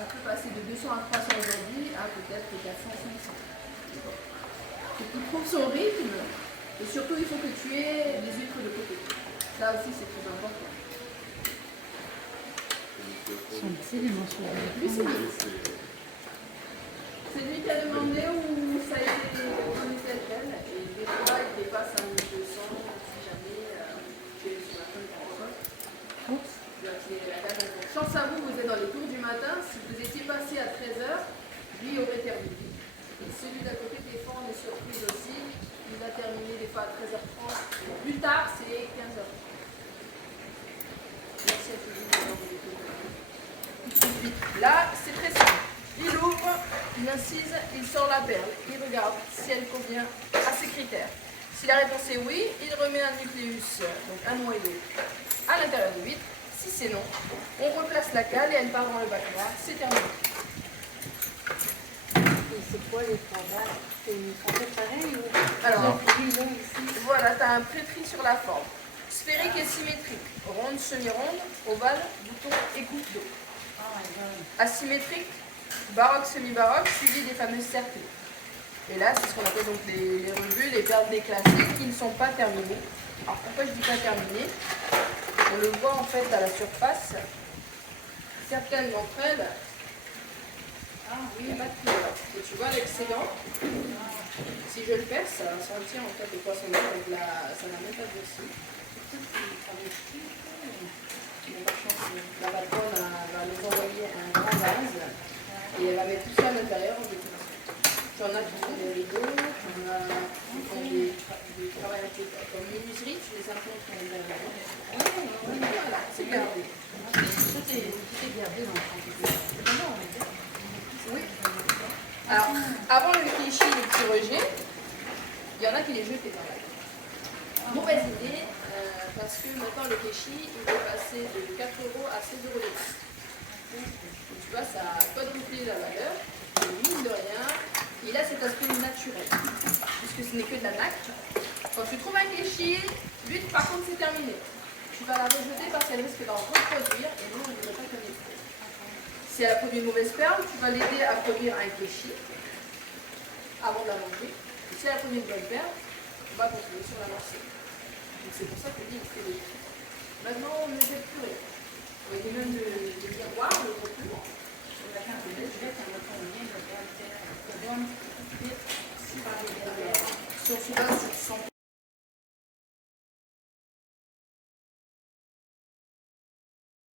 Ça peut passer de 200 à 300 aujourd'hui à peut-être 400, 500. Il faut qu'il trouve son rythme et surtout il faut que tu aies les huîtres de côté. Ça aussi c'est très important. C'est lui qui a demandé où ça a été organisé tel et des fois il dépasse à 1200 si jamais tu es sur la fin de ton poste. Chance à vous, vous êtes dans les tours du matin. Si vous étiez passé à 13h, lui aurait terminé. Et celui d'à côté des fois on est surprise aussi. Il a terminé des fois à 13h30. Plus tard, c'est 15h. Merci à tous vous. Là, c'est très simple. Il ouvre, il incise, il sort la perle. Il regarde si elle convient à ses critères. Si la réponse est oui, il remet un nucléus, donc un noyau, à l'intérieur de l'huître. Si c'est non, on replace la cale et elle part dans le bac-noir. C'est terminé. Et c'est quoi les formats? C'est une formule pareille ou... Alors, voilà, tu as un pré-tri sur la forme. Sphérique et symétrique. Ronde, semi-ronde, ovale, bouton et goutte d'eau. Asymétrique, baroque, semi-baroque, suivi des fameuses cercles. Et là, c'est ce qu'on appelle donc les revues, les perles déclassées qui ne sont pas terminées. Alors pourquoi je dis pas terminées? On le voit en fait à la surface. Certaines d'entre elles, il n'y a pas de couleur. Et tu vois l'excédent, si je le perce, ça va sentir en fait le poisson noir, donc là, ça n'a même pas durci. La patronne va nous envoyer un grand vase et elle va mettre tout ça à l'intérieur en décoration. Tu en as qui font des rideaux, tu en as qui font des travails un peu comme menuiserie, tu les implantes dans les verres. Voilà, c'est gardé. Tout est gardé dans le fond. Oui. Alors, avant le kéchi et le petit rejet, il y en a qui les jetaient dans la. Mauvaise idée, parce que maintenant le kéchi, il est passé de 4 € à 16 € de plus. Tu vois, ça a quadruplé la valeur, et mine de rien, il a cet aspect naturel, puisque ce n'est que de la nacre. Quand tu trouves un kéchi, l'huître par contre c'est terminé. Tu vas la rejeter parce qu'elle risque d'en reproduire, et nous on ne voudrait pas qu'elle ait. Si elle a produit une mauvaise perle, tu vas l'aider à produire un kéchi avant de la manger. Et si elle a produit une bonne perle, on va continuer sur la lancée. Donc c'est pour ça que lui il fait les tri. Maintenant on ne jette plus rien. Vous voyez même le miroir, le retour. Sur celui-là, sur 100%.